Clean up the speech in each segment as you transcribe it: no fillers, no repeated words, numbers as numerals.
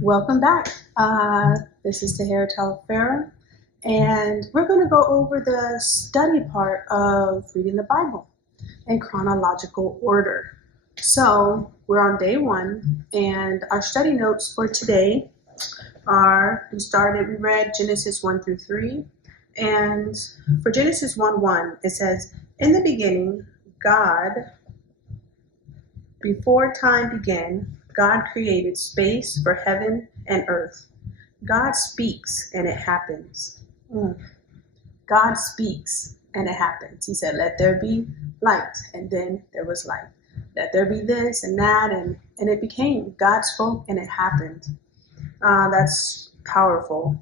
Welcome back. This is Tahira Talafera, and we're going to go over the study part of reading the Bible in chronological order. So we're on day one, and our study notes for today are we read Genesis 1 through 3, and for Genesis 1:1, it says, "In the beginning, before time began, God created space for heaven and earth. God speaks and it happens." God speaks and it happens. He said, "Let there be light," and then there was light. "Let there be this and that," and it became. God spoke and it happened. That's powerful.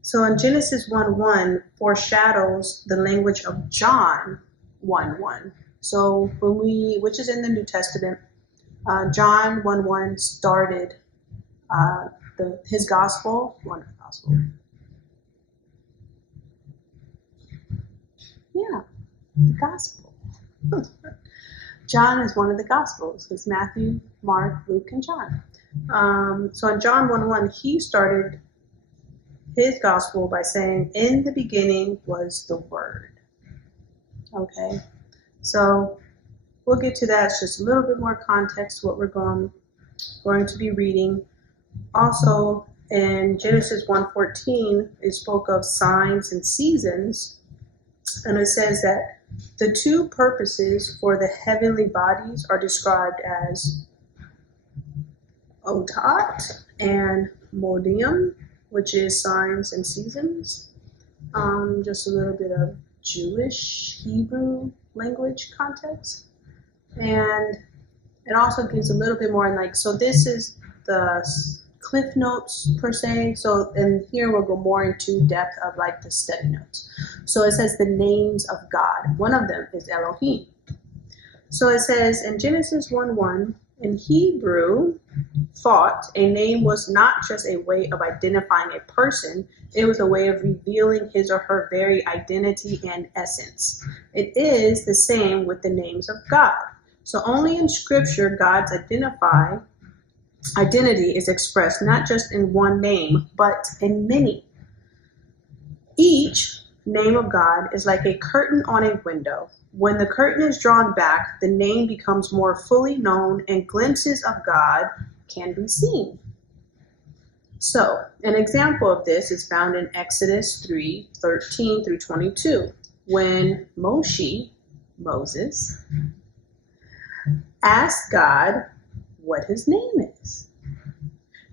So in Genesis 1:1 foreshadows the language of John 1:1. So which is in the New Testament, John 1:1 started his gospel. Yeah, the gospel. John is one of the gospels. It's Matthew, Mark, Luke, and John. So in John 1:1, he started his gospel by saying, "In the beginning was the Word." Okay, so we'll get to that. It's just a little bit more context to what we're going to be reading. Also, in Genesis 1:14, it spoke of signs and seasons, and it says that the two purposes for the heavenly bodies are described as otat and modium, which is signs and seasons. Just a little bit of Jewish Hebrew language context, and it also gives a little bit more so this is the cliff notes per se. So and here we'll go more into depth of the study notes. So it says the names of God. One of them is Elohim. So it says in Genesis 1:1, in Hebrew thought, a name was not just a way of identifying a person, it was a way of revealing his or her very identity and essence. It is the same with the names of God. So only in Scripture, God's identity is expressed not just in one name, but in many. Each name of God is like a curtain on a window. When the curtain is drawn back, the name becomes more fully known and glimpses of God can be seen. So, an example of this is found in Exodus 3:13 through 22, when Moses, asked God what his name is.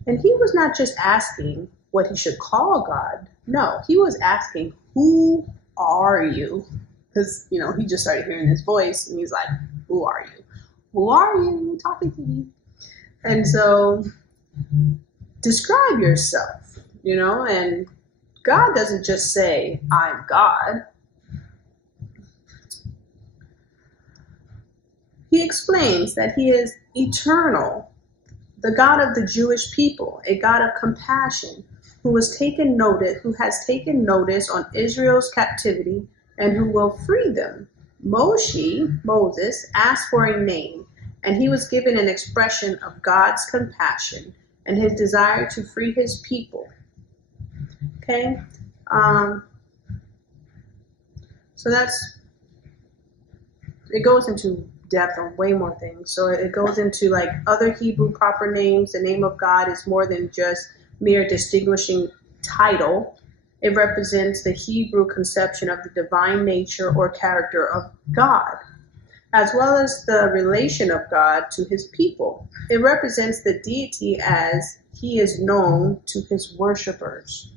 And he was not just asking what he should call God. No, he was asking, "Who are you?" Because, he just started hearing his voice and he's like, "Who are you? Who are you talking to me?" And so, describe yourself, and God doesn't just say, "I'm God." He explains that he is eternal, the God of the Jewish people, a God of compassion, who has taken notice on Israel's captivity and who will free them. Moses, asked for a name, and he was given an expression of God's compassion and his desire to free his people. Okay? So it goes into depth on way more things. So it goes into other Hebrew proper names. The name of God is more than just mere distinguishing title. It represents the Hebrew conception of the divine nature or character of God, as well as the relation of God to his people. It represents the deity as he is known to his worshipers.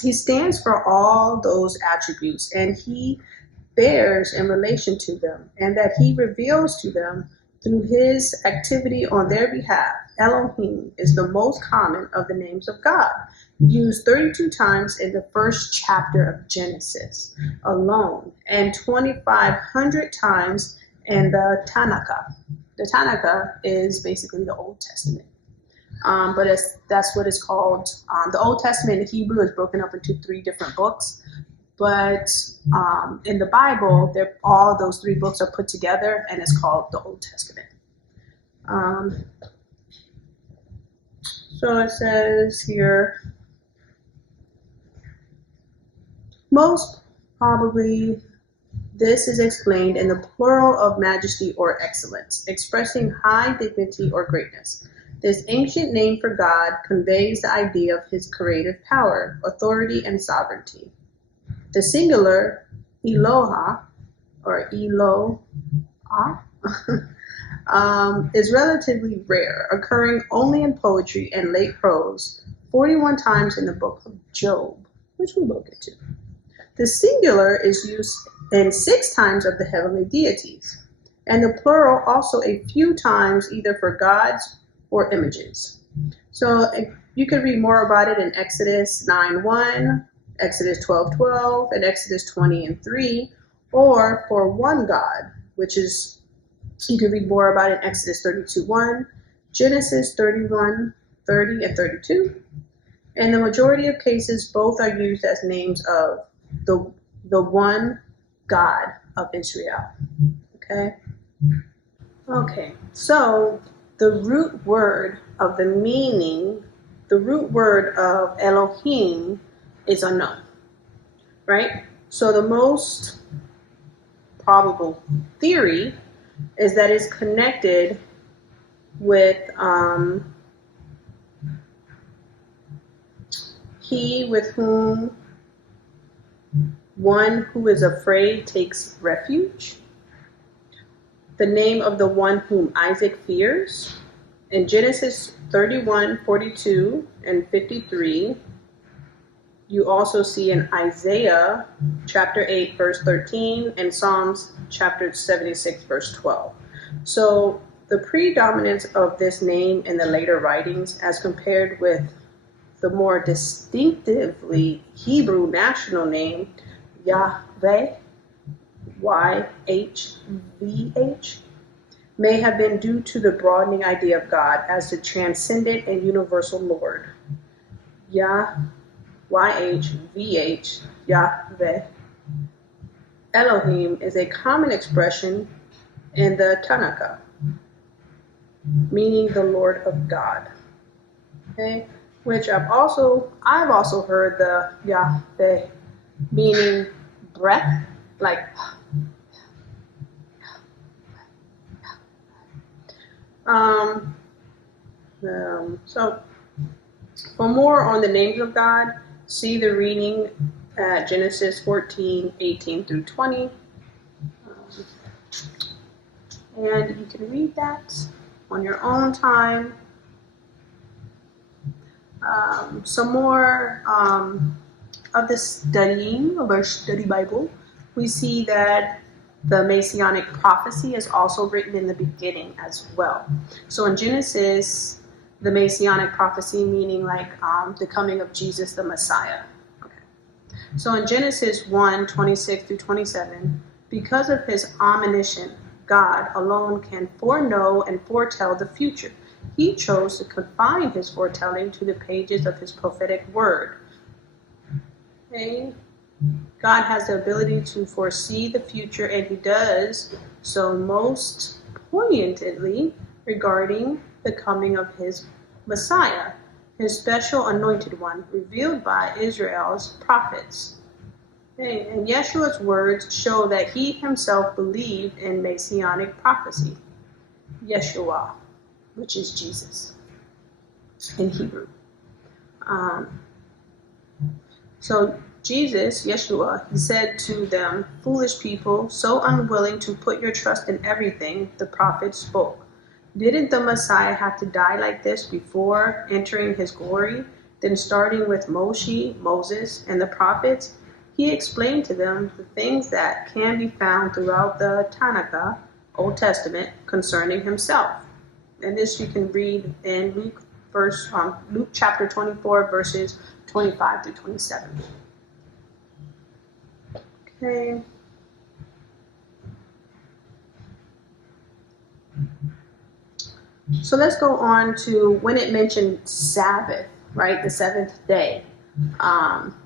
He stands for all those attributes, and he bears in relation to them, and that he reveals to them through his activity on their behalf. Elohim is the most common of the names of God, used 32 times in the first chapter of Genesis alone, and 2,500 times in the Tanakh. The Tanakh is basically the Old Testament. But that's what it's called. The Old Testament in Hebrew is broken up into 3 different books. But in the Bible, all those 3 books are put together, and it's called the Old Testament. So it says here, most probably this is explained in the plural of majesty or excellence, expressing high dignity or greatness. This ancient name for God conveys the idea of his creative power, authority, and sovereignty. The singular, Eloha, or Eloah, is relatively rare, occurring only in poetry and late prose, 41 times in the book of Job, which we will get to. The singular is used in 6 times of the heavenly deities, and the plural also a few times either for gods or images. So you can read more about it in Exodus 9:1, Exodus 12:12, and Exodus 20:3, or for one God, which is, you can read more about it in Exodus 32:1, Genesis 31:30 and 32. In the majority of cases, both are used as names of the one God of Israel. Okay, so the root word of the meaning, the root word of Elohim is unknown, right? So the most probable theory is that it's connected with he with whom one who is afraid takes refuge. The name of the one whom Isaac fears. In Genesis 31:42 and 53, you also see in Isaiah chapter 8, verse 13, and Psalms chapter 76, verse 12. So the predominance of this name in the later writings as compared with the more distinctively Hebrew national name, Yahweh, YHVH, may have been due to the broadening idea of God as the transcendent and universal Lord. YHVH, Yahweh. Elohim is a common expression in the Tanakh, meaning the Lord of God. Okay, which I've also heard the Yahweh meaning breath, like so for more on the names of God, see the reading at Genesis 14:18 through 20. And you can read that on your own time. Some more of the studying of our study Bible, we see that the Messianic prophecy is also written in the beginning as well. So in Genesis, the Messianic prophecy meaning like the coming of Jesus the Messiah. Okay. So in Genesis 1:26 through 27, because of his omniscience, God alone can foreknow and foretell the future. He chose to confine his foretelling to the pages of his prophetic word. Okay. God has the ability to foresee the future, and he does so most poignantly regarding the coming of his Messiah, his special anointed one, revealed by Israel's prophets. Okay. And Yeshua's words show that he himself believed in Messianic prophecy. Yeshua, which is Jesus in Hebrew. So Jesus, Yeshua, he said to them, "Foolish people, so unwilling to put your trust in everything the prophets spoke. Didn't the Messiah have to die like this before entering his glory? Then starting with Moses, and the prophets, he explained to them the things that can be found throughout the Tanakh, Old Testament, concerning himself." And this you can read in Luke chapter 24, verses 25 through 27. Okay. So let's go on to when it mentioned Sabbath, right? The seventh day,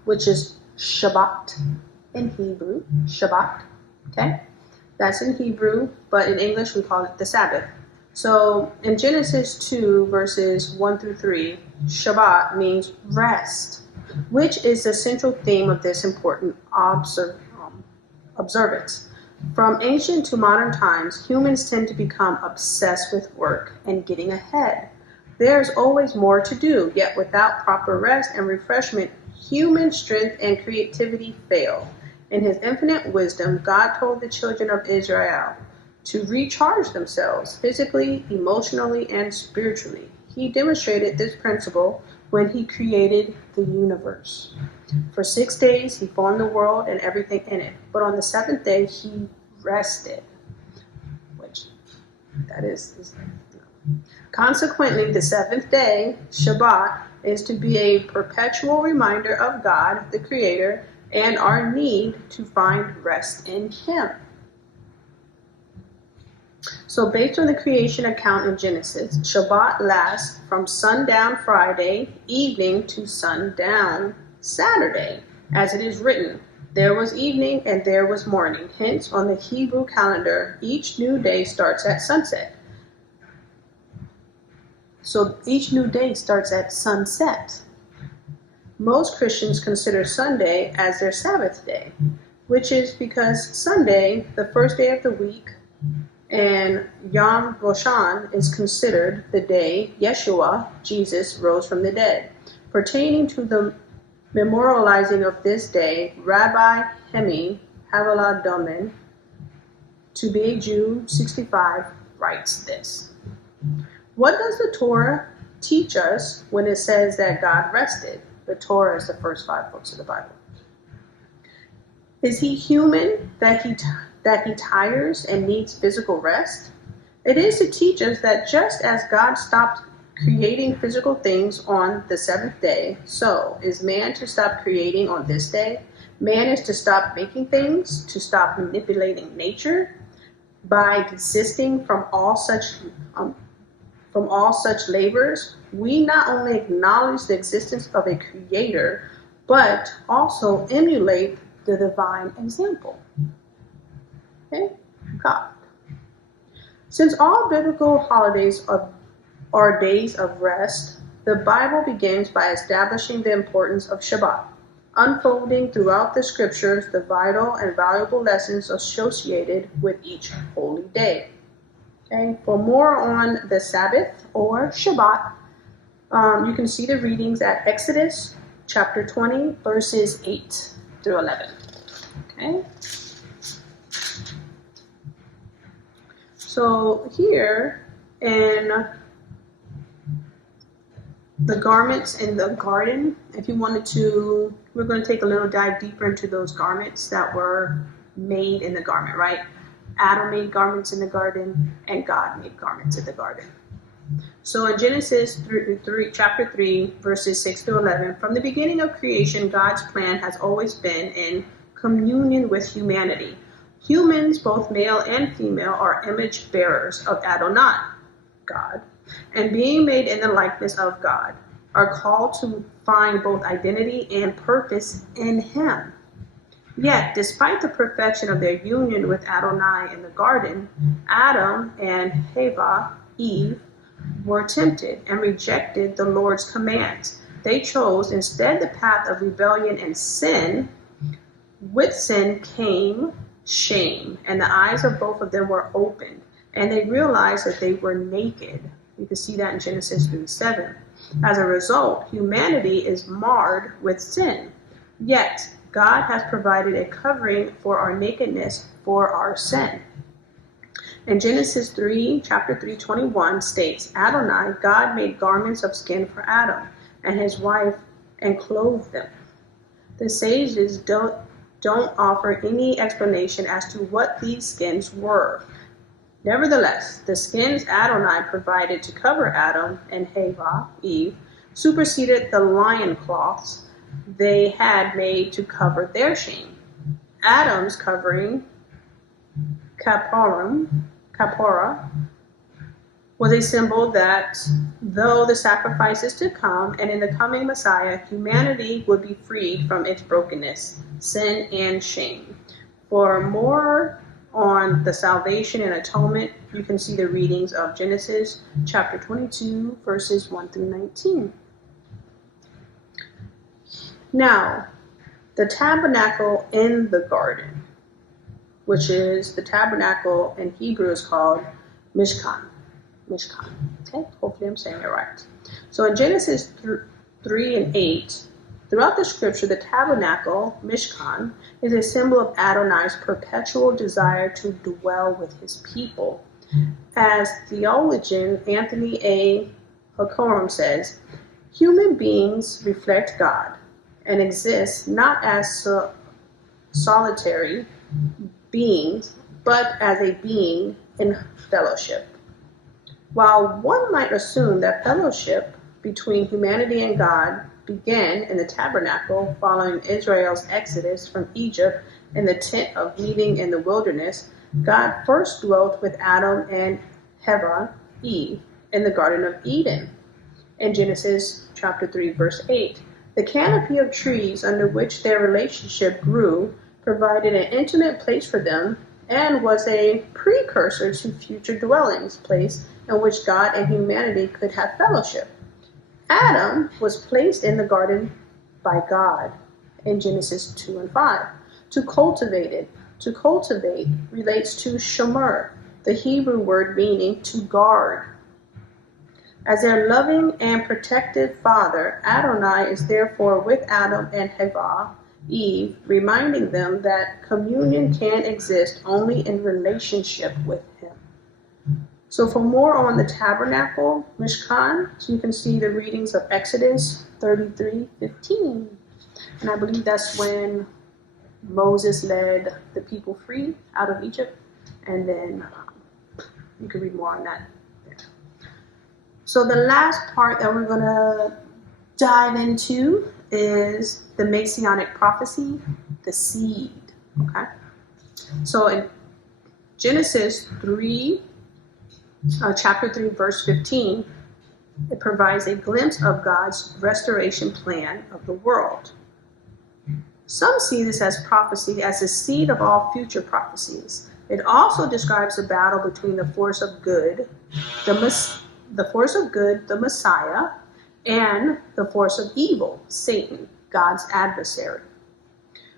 which is Shabbat in Hebrew. Shabbat, okay? That's in Hebrew, but in English we call it the Sabbath. So in Genesis 2, verses 1 through 3, Shabbat means rest, which is the central theme of this important observance. From ancient to modern times, humans tend to become obsessed with work and getting ahead. There's always more to do, yet without proper rest and refreshment, human strength and creativity fail. In his infinite wisdom, God told the children of Israel to recharge themselves physically, emotionally, and spiritually. He demonstrated this principle when he created the universe. For 6 days, he formed the world and everything in it. But on the seventh day, he rested. Which, that is. Consequently, the seventh day, Shabbat, is to be a perpetual reminder of God, the Creator, and our need to find rest in Him. So based on the creation account in Genesis, Shabbat lasts from sundown Friday evening to sundown Saturday, as it is written, there was evening and there was morning. Hence, on the Hebrew calendar, each new day starts at sunset. So each new day starts at sunset. Most Christians consider Sunday as their Sabbath day, which is because Sunday, the first day of the week, and Yom Roshan is considered the day Yeshua, Jesus, rose from the dead. Pertaining to the memorializing of this day, Rabbi Hemi Havilah Domen, to be a Jew, 65, writes this. What does the Torah teach us when it says that God rested? The Torah is the first 5 books of the Bible. Is he human that he tires and needs physical rest? It is to teach us that just as God stopped creating physical things on the seventh day, so is man to stop creating on this day. Man is to stop making things, to stop manipulating nature by desisting from all such labors. We not only acknowledge the existence of a creator, but also emulate the divine example. Okay? God. Since all biblical holidays are days of rest, the Bible begins by establishing the importance of Shabbat, unfolding throughout the scriptures the vital and valuable lessons associated with each holy day. Okay? For more on the Sabbath or Shabbat, you can see the readings at Exodus chapter 20, verses 8 through 11. Okay? So here in the garments in the garden, if you wanted to, we're going to take a little dive deeper into those garments that were made in the garment, right? Adam made garments in the garden, and God made garments in the garden. So in Genesis chapter 3, verses 6 through 11, from the beginning of creation, God's plan has always been in communion with humanity. Humans, both male and female, are image bearers of Adonai, God, and being made in the likeness of God, are called to find both identity and purpose in Him. Yet, despite the perfection of their union with Adonai in the garden, Adam and Hava, Eve, were tempted and rejected the Lord's commands. They chose instead the path of rebellion and sin. With sin came shame, and the eyes of both of them were opened, and they realized that they were naked. You can see that in Genesis 3:7. As a result, humanity is marred with sin. Yet, God has provided a covering for our nakedness for our sin. In Genesis 3, chapter 3:21 states, Adonai, God made garments of skin for Adam and his wife and clothed them. The sages don't offer any explanation as to what these skins were. Nevertheless, the skins Adonai provided to cover Adam and Hava, Eve, superseded the lion cloths they had made to cover their shame. Adam's covering, kapora, was a symbol that, though the sacrifice is to come, and in the coming Messiah, humanity would be freed from its brokenness, sin, and shame. For more on the salvation and atonement you can see the readings of Genesis chapter 22, verses 1 through 19. Now, the tabernacle in the garden, which is the tabernacle in Hebrew is called Mishkan. Mishkan. Okay, hopefully I'm saying it right. So in Genesis 3 and 8, throughout the scripture, the tabernacle, Mishkan, is a symbol of Adonai's perpetual desire to dwell with his people. As theologian Anthony A. Hakoram says, human beings reflect God and exist not as solitary beings, but as a being in fellowship. While one might assume that fellowship between humanity and God began in the tabernacle following Israel's exodus from Egypt in the tent of meeting in the wilderness, God first dwelt with Adam and Heva, Eve, in the Garden of Eden. In Genesis chapter 3, verse 8, the canopy of trees under which their relationship grew provided an intimate place for them and was a precursor to future dwellings place in which God and humanity could have fellowship. Adam was placed in the garden by God in Genesis 2 and 5 to cultivate it. To cultivate relates to shomer, the Hebrew word meaning to guard. As their loving and protective father, Adonai is therefore with Adam and Heva, Eve, reminding them that communion can exist only in relationship with him. So for more on the tabernacle, Mishkan, so you can see the readings of Exodus 33:15. And I believe that's when Moses led the people free out of Egypt. And then you can read more on that there. So the last part that we're going to dive into is the Messianic prophecy, the seed. Okay. So in Genesis 3, chapter 3, verse 15, it provides a glimpse of God's restoration plan of the world. Some see this as prophecy as the seed of all future prophecies. It also describes a battle between the force of good, the Messiah, and the force of evil, Satan, God's adversary.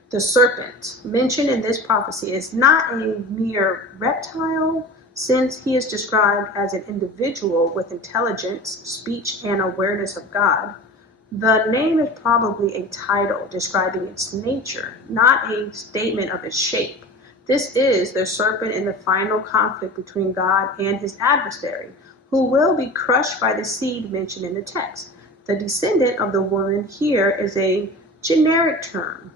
The serpent mentioned in this prophecy is not a mere reptile, since he is described as an individual with intelligence, speech, and awareness of God. The name is probably a title describing its nature, not a statement of its shape. This is the serpent in the final conflict between God and his adversary, who will be crushed by the seed mentioned in the text. The descendant of the woman here is a generic term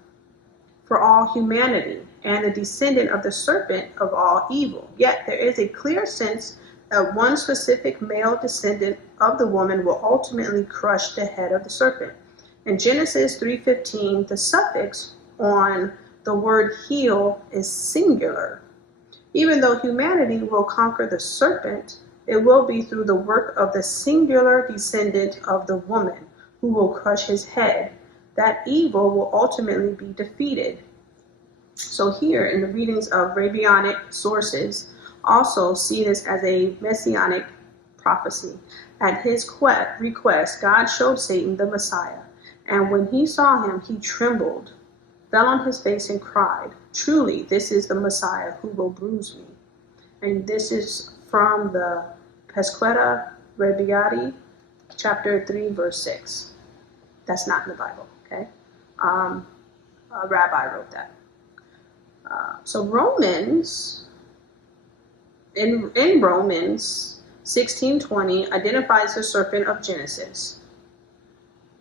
for all humanity, and the descendant of the serpent of all evil. Yet there is a clear sense that one specific male descendant of the woman will ultimately crush the head of the serpent. In Genesis 3:15, the suffix on the word heel is singular. Even though humanity will conquer the serpent, it will be through the work of the singular descendant of the woman who will crush his head. That evil will ultimately be defeated. So here in the readings of Rabbinic sources also see this as a messianic prophecy. At his request, God showed Satan the Messiah, and when he saw him, he trembled, fell on his face, and cried, "Truly, this is the Messiah who will bruise me." And this is from the Pesquera Rabiati, chapter 3, verse 6. That's not in the Bible, okay? A rabbi wrote that. So Romans, in Romans 16:20, identifies the serpent of Genesis.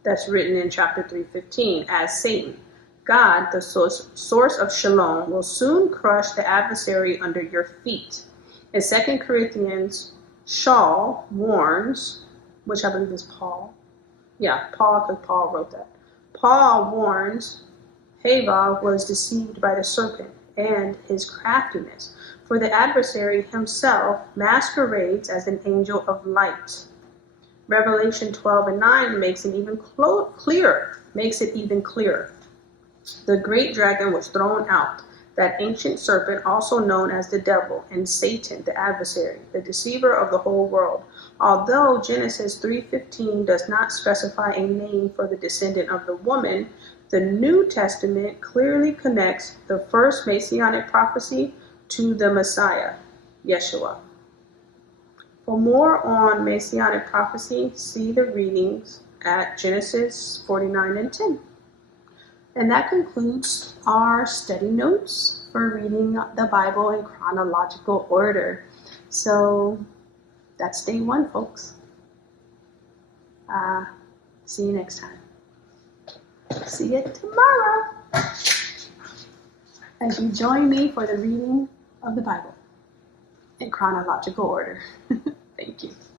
That's written in chapter 3:15 as Satan. God, the source of shalom, will soon crush the adversary under your feet. In 2 Corinthians, Shaul warns, which I believe is Paul. Yeah, Paul, because Paul wrote that. Paul warns Hava was deceived by the serpent and his craftiness, for the adversary himself masquerades as an angel of light. Revelation 12:9 makes it even clearer. The great dragon was thrown out, that ancient serpent, also known as the devil, and Satan, the adversary, the deceiver of the whole world. Although Genesis 3:15 does not specify a name for the descendant of the woman, the New Testament clearly connects the first messianic prophecy to the Messiah, Yeshua. For more on messianic prophecy, see the readings at Genesis 49 and 10. And that concludes our study notes for reading the Bible in chronological order. So that's day one, folks. See you next time. See you tomorrow as you join me for the reading of the Bible in chronological order. Thank you.